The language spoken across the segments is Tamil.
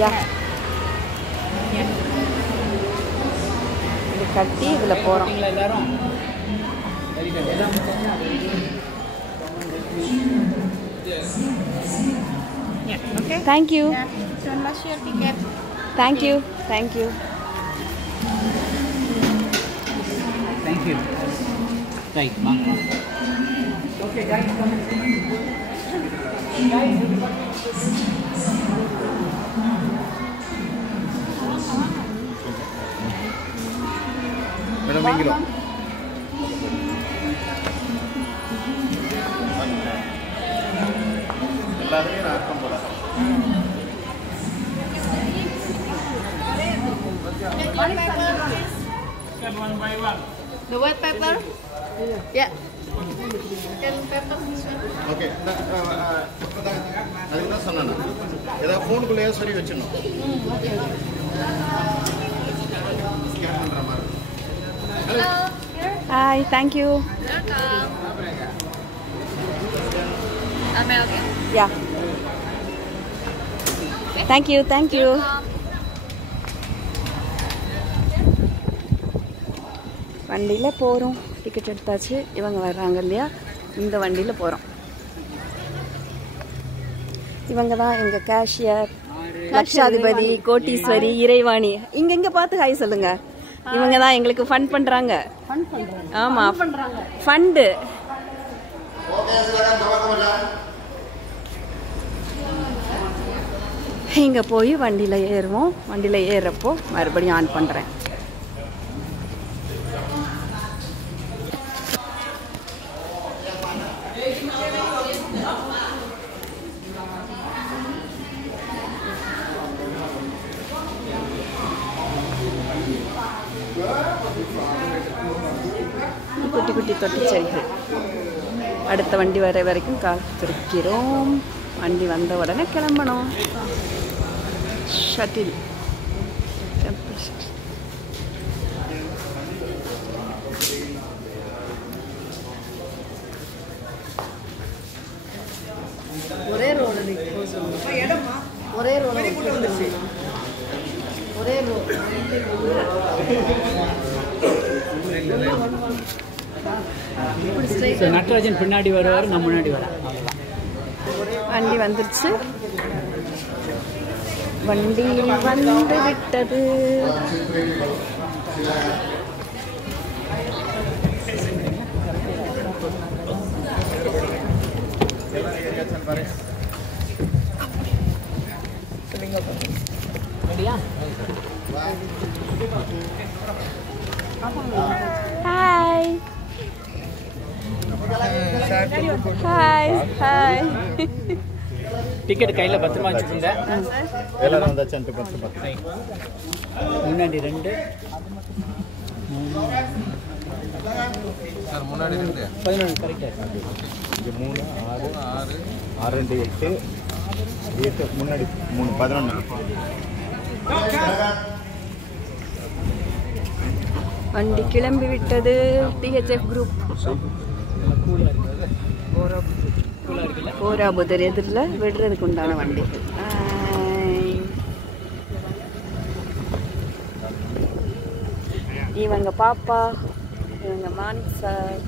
யா இது கட்டி இதில் போகிறோம். Thank you. Don't rush your ticket. Thank you. Thank you. Thank you. Right, ma'am. Okay, guys, come in. Guys, Madam, bring it on. One by one. The white pepper? Yeah. Can pepper this one? Okay. அதுக்கு தான் சொன்னேன். ஏதாவது ஃபோனுக்குள்ளேயே சொல்லி வச்சிடணும். Okay. ஸ்கேன் பண்ணுற மாதிரி. Hello. Here. Hi. Thank you. Welcome. Amel again. Yeah. Thank you. Thank you. வண்டியில் போகிறோம். டிக்கெட் எடுத்தாச்சு. இவங்க வர்றாங்க இல்லையா, இந்த வண்டியில் போகிறோம். இவங்க தான் எங்கள் கேஷியர், லட்சாதிபதி, கோட்டீஸ்வரி, இறைவாணி. இங்கே பார்த்து ஹாய் சொல்லுங்க. இவங்க தான் எங்களுக்கு ஃபண்ட் பண்ணுறாங்க. ஆமாம், ஃபண்டு. இங்கே போய் வண்டியில் ஏறுவோம். வண்டியில் ஏறுறப்போ மறுபடியும் ஆன் பண்ணுறேன். குட்டி குட்டி தொட்டி செடிகள். அடுத்த வண்டி வர வரைக்கும் காத்திருக்கிறோம். வண்டி வந்த உடனே கிளம்பணும். ஷட்டில் ஒரே ரோடு இடமா ஒரே ரோடு ஒரே ரோடு. நட்ராஜன் பின்னாடி வருவார், நான் முன்னாடி வரேன். வண்டி வந்துருச்சு. வண்டி வந்து விட்டது. Hi hi hi. டிக்கெட் கையில் பத்திரமா வச்சுக்கோங்க. எல்லாரும் வந்தாச்சு. 10 முன்னாடி 2 சார், முன்னாடி 2 11 கரெக்டாக. இங்கே 3 6 6 2 8 8 முன்னாடி 3 11. வண்டி கிளம்பி விட்டது. டிஹெச்எஃப் குரூப் போராபுதர் எதிரில் விடுறதுக்கு உண்டான வண்டிகள். இவங்க பாப்பா, இவங்க மாணிக் சார்,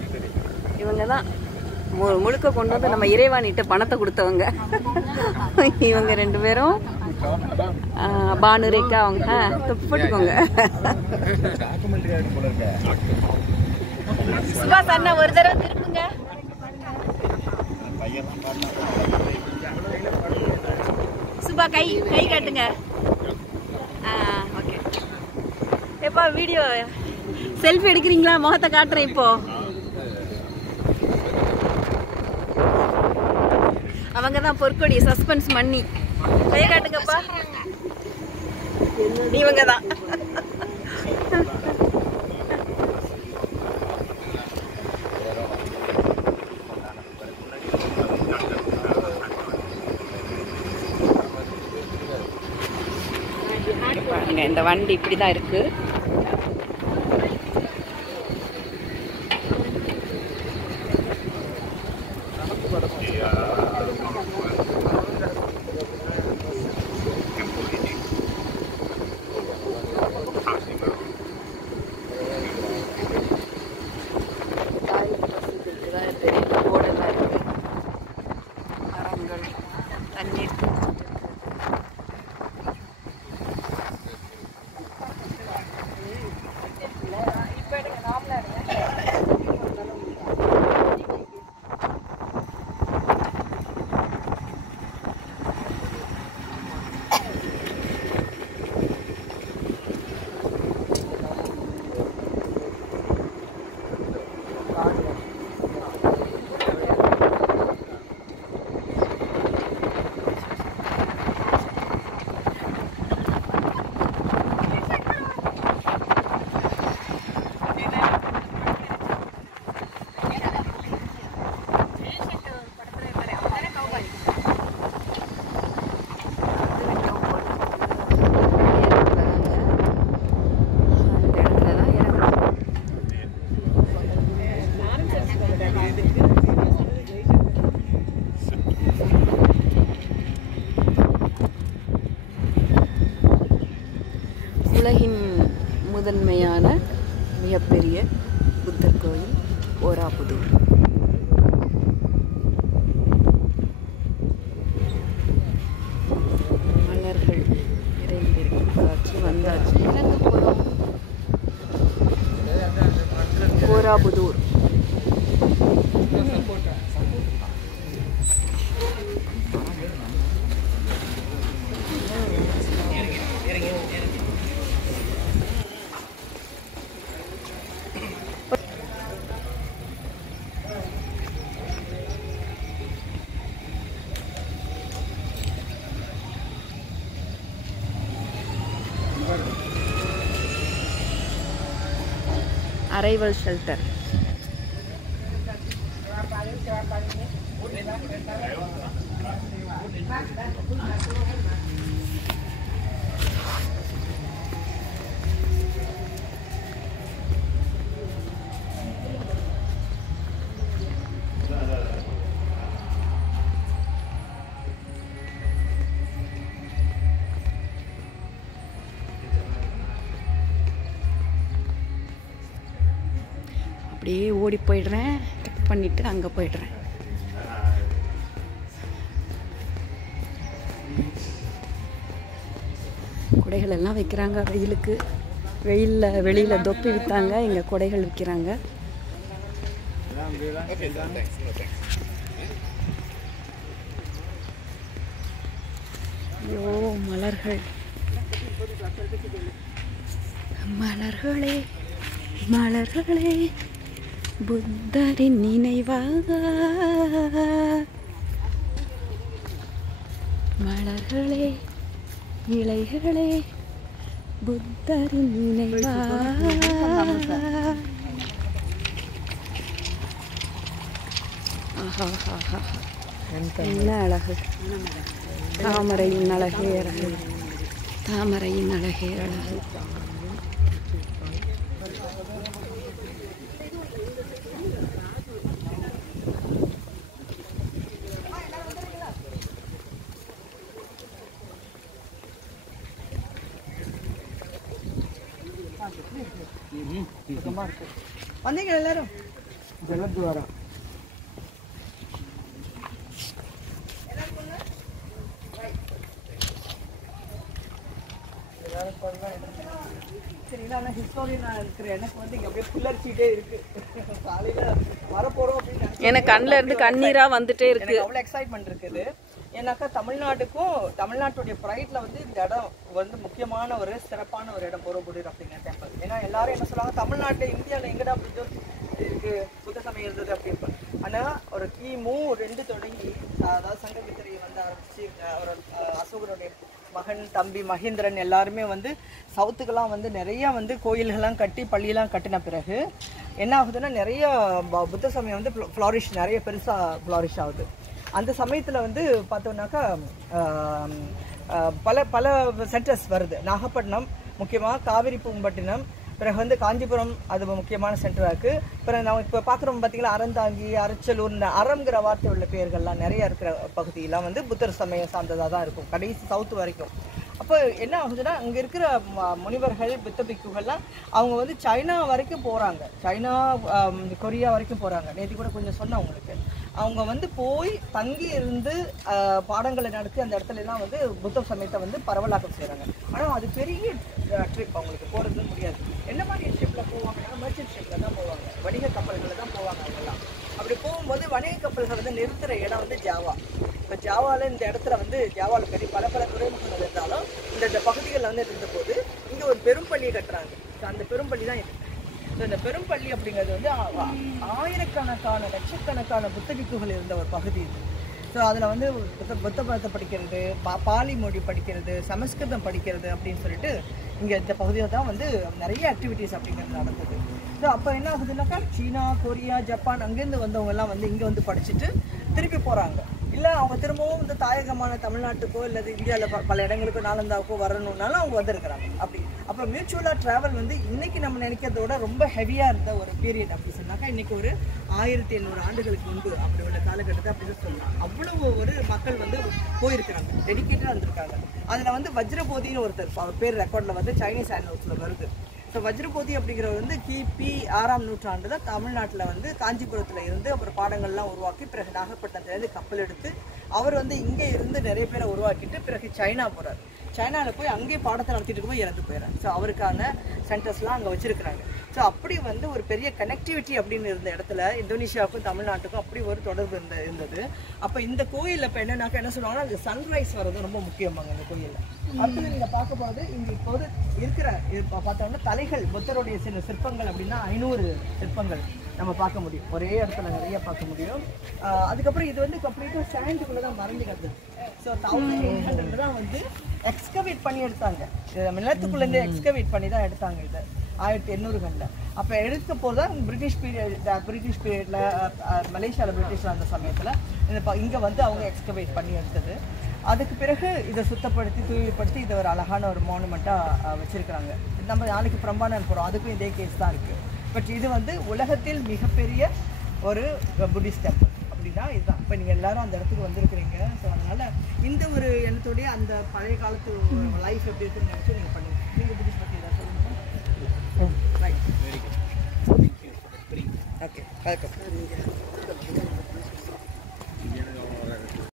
இவங்க தான் முழுக்க கொண்டு வந்து நம்ம இறைவாணிட்ட பணத்தை கொடுத்தவங்க. இவங்க 2 பேரும் பானுரேக்கா. அவங்க போட்டுக்கோங்க. சுபாஷ் அண்ணா ஒரு தடவை திருப்புங்க. சுபா கை கை காட்டுங்க. ஓகே. எப்பா வீடியோ செல்ஃபி எடுக்கிறீங்களா? முகத்தை காட்டுறேன் இப்போ. அவங்க தான் பொற்கொடி சஸ்பென்ஸ் மண்ணி. கை காட்டுங்கப்பா. இவங்க தான். பாருங்க, இந்த வண்டி இப்படிதான் இருக்கு. மிகப்பெரிய புத்தர் கோயில் ஓராபுதூர். மலர்கள் நிறைந்திருக்கும் வந்தாச்சு. ஓராபுதூர். Arrival shelter. அப்படியே ஓடி போயிடுறேன், கட் பண்ணிட்டு அங்கே போயிடுறேன். குடைகள் எல்லாம் வைக்கிறாங்க வெயிலுக்கு. வெளியில் தொப்பி விற்றாங்க, இங்கே குடைகள் விற்கிறாங்க. ஐயோ மலர்கள், மலர்களே மலர்களே புத்தரின் நினைவாக, மலர்களே இலைகளே புத்தரின் நினைவாக. ஆஹா, என்ன அழகு! தாமரையின் அழகே அழகு, தாமரையின் அழகே அழகு. வந்தீங்க எல்லாரும்? ஜலத்வாரா. சரி, நான் ஹிஸ்டோரியனா இருக்கிறேன். எனக்கு வந்து இங்க அப்படியே புல்லரிச்சிட்டே இருக்கு. காலையில வரப்போறோம் அப்படின்னு எனக்கு கண்ணுல இருந்து கண்ணீரா வந்துட்டே இருக்கு. அவ்வளவு எக்ஸைட்மெண்ட் இருக்குது. ஏன்னாக்கா தமிழ்நாட்டுடைய ப்ரைட்ல வந்து இந்த இடம் வந்து முக்கியமான ஒரு சிறப்பான ஒரு இடம் போரோபுதூர் அப்படிங்கிற டெம்பிள். ஏன்னா எல்லாரும் என்ன சொல்லுவாங்க, தமிழ்நாட்டில் இந்தியாவில் எங்கடா புத்தர் இருக்கு, புத்த சமயம் இருந்தது அப்படின்னு. ஆனால் ஒரு கிமு 2 தொடங்கி, அதாவது சங்ககிரி வந்து ஆரம்பிச்சு ஒரு அசோகருடைய மகன் தம்பி மகேந்திரன் எல்லாருமே வந்து சவுத்துக்கெல்லாம் வந்து நிறைய வந்து கோயில்கள்லாம் கட்டி பள்ளியெல்லாம் கட்டின பிறகு என்ன ஆகுதுன்னா, நிறைய புத்த சமயம் வந்து ஃப்ளாரிஷ், நிறைய பெருசாக ஃப்ளாரிஷ் ஆகுது. அந்த சமயத்தில் வந்து பார்த்தோம்னாக்கா பல சென்டர்ஸ் வருது. நாகப்பட்டினம் முக்கியமாக, காவிரி பூம்பட்டினம், பிறகு வந்து காஞ்சிபுரம், அது முக்கியமான சென்டராக இருக்குது. பிறகு நம்ம இப்போ பார்க்குறோம் பார்த்தீங்களா, அறந்தாங்கி, அரச்சலூர், அறங்கிற வார்த்தை உள்ள பேர்கள்லாம் நிறையா இருக்கிற பகுதியெல்லாம் வந்து புத்தர் சமயம் சார்ந்ததாக தான் இருக்கும், கடைசி சவுத்து வரைக்கும். அப்போ என்ன ஆகுதுன்னா, அங்கே இருக்கிற முனிவர்கள் புத்த பிக்குகள்லாம் அவங்க வந்து சைனா வரைக்கும் போகிறாங்க, சைனா கொரியா வரைக்கும் போகிறாங்க. நேற்று கூட கொஞ்சம் சொன்னேன் உங்களுக்கு. அவங்க வந்து போய் தங்கி இருந்து பாடங்களை நடத்தி அந்த இடத்துல எல்லாம் வந்து புத்த சமயத்தை வந்து பரவலாக்கம் செய்கிறாங்க. ஆனால் அது பெரிய ட்ரிப், அவங்களுக்கு போகிறது முடியாது. என்ன மாதிரி ட்ரிப்பில் போவாங்கன்னா, மர்ச்சன்ட் ஷிப்பில் தான் போவாங்க, வணிக கப்பல்களில் தான் போவாங்க அவங்கெல்லாம். அப்படி போகும்போது வணிக கப்பல்கள் வந்து நிறுத்துகிற இடம் வந்து ஜாவா. இப்போ ஜாவாவில் இந்த இடத்துல வந்து ஜாவாவில் பெரிய பல துறைமுகங்கள் இருந்தாலும் இந்த பகுதிகளில் வந்து இருந்தபோது இங்கே ஒரு பெரும்பள்ளியை கட்டுறாங்க. அந்த பெரும்பள்ளி தான் இருக்குது. ஸோ இந்த பெரும்பள்ளி அப்படிங்கிறது வந்து ஆயிரக்கணக்கான லட்சக்கணக்கான புத்தகிக்குகள் இருந்த ஒரு பகுதி இது. ஸோ அதில் வந்து புத்த மதத்தை படிக்கிறது, பாலி மொழி படிக்கிறது, சமஸ்கிருதம் படிக்கிறது அப்படின்னு சொல்லிட்டு இங்கே இந்த பகுதியில் தான் வந்து நிறைய ஆக்டிவிட்டீஸ் அப்படிங்கிறது நடக்குது. ஸோ அப்போ என்ன ஆகுதுன்னாக்கா, சீனா, கொரியா, ஜப்பான் அங்கேருந்து வந்தவங்கெல்லாம் வந்து இங்கே வந்து படிச்சுட்டு திருப்பி போகிறாங்க. இல்லை அவங்க திரும்பவும் இந்த தாயகமான தமிழ்நாட்டுக்கோ இல்லை இந்தியாவில் பல இடங்களுக்கோ நாலந்தாவுக்கோ வரணுன்னாலும் அவங்க வந்திருக்கிறாங்க. அப்படி அப்போ மியூச்சுவலாக ட்ராவல் வந்து இன்றைக்கி நம்ம நினைக்கிறதோட ரொம்ப ஹெவியாக இருந்த ஒரு பீரியட் அப்படி சொன்னாக்கா, இன்றைக்கி ஒரு 1800 ஆண்டுகளுக்கு முன்பு அப்படி உள்ள காலகட்டத்தை அப்படின்னு சொல்லலாம். அவ்வளவு ஒரு மக்கள் வந்து போயிருக்கிறாங்க, டெடிக்கேட்டாக இருந்திருக்காங்க. அதில் வந்து வஜ்ரபோதின்னு ஒருத்தர், அவர் பேர் ரெக்கார்டில் வந்து சைனீஸ் ஆனிவல்ஸில் வருது. ஸோ வஜ்ரபோதி அப்படிங்கிறவர் வந்து கிபி 6ஆம் நூற்றாண்டு தான் தமிழ்நாட்டில் வந்து காஞ்சிபுரத்தில் இருந்து அப்புறம் பாடங்கள்லாம் உருவாக்கி பிறகு நாகப்பட்டினத்துலேருந்து கப்பல் எடுத்து அவர் வந்து இங்கே இருந்து நிறைய பேரை உருவாக்கிட்டு பிறகு சைனா போகிறார். சைனாவில் போய் அங்கேயே பாடத்தை நடத்திட்டு இருக்கும்போது இறந்து போயிடுறாரு. ஸோ அவருக்கான சென்டர்ஸ்லாம் அங்கே வச்சுருக்குறாங்க. ஸோ அப்படி வந்து ஒரு பெரிய கனெக்டிவிட்டி அப்படின்னு இருந்த இடத்துல இந்தோனேஷியாவுக்கும் தமிழ்நாட்டுக்கும் அப்படி ஒரு தொடர்பு இருந்தது. அப்போ இந்த கோயிலில் இப்போ என்னன்னாக்கா என்ன சொல்லுவாங்கன்னா அது சன்ரைஸ் வர்றது ரொம்ப முக்கியமாங்க இந்த கோயிலில். அடுத்தது நீங்கள் பார்க்க போகிறது இங்கே இப்போது இருக்கிற பார்த்தோம்னா தலைகள் புத்தருடைய சில சிற்பங்கள் அப்படின்னா 500 சிற்பங்கள் நம்ம பார்க்க முடியும். ஒரே இடத்துல நிறைய பார்க்க முடியும். அதுக்கப்புறம் இது வந்து கம்ப்ளீட்டாக சாண்டுக்குள்ளே தான் மறைஞ்சு கிடக்குது. ஸோ 1800 தான் வந்து எக்ஸ்கவேட் பண்ணி எடுத்தாங்க. நிலத்துக்குள்ளேருந்து எக்ஸ்கவேட் பண்ணி தான் எடுத்தாங்க இதை 1800களில். அப்போ எடுக்க போது தான் பிரிட்டிஷ் பீரியடில் மலேசியாவில் பிரிட்டிஷ் அந்த சமயத்தில் இங்கே வந்து அவங்க எக்ஸ்கவேட் பண்ணி எடுத்தது. அதுக்கு பிறகு இதை சுத்தப்படுத்தி தூய்மைப்படுத்தி இதை ஒரு அழகான ஒரு மானுமெண்ட்டாக வச்சுருக்குறாங்க. நம்ம நாளைக்கு பிரம்பானன் போகிறோம், அதுக்கும் இதே கேஸ் தான் இருக்குது. பட் இது வந்து உலகத்தில் மிகப்பெரிய ஒரு புத்திஸ்ட் டெம்பிள் அப்படின்னா இதுதான். இப்போ நீங்கள் எல்லாரும் அந்த இடத்துக்கு வந்திருக்கிறீங்க. ஸோ அதனால் இந்த ஒரு எண்ணத்தோடைய அந்த பழைய காலத்து லைஃப் எப்படி இருக்குன்னு நினச்சி நீங்கள் பண்ணுங்க. நீங்கள் புத்திஸ்ட் பற்றி ஏதாவது சொல்லுங்கள். Right, very good, okay, welcome.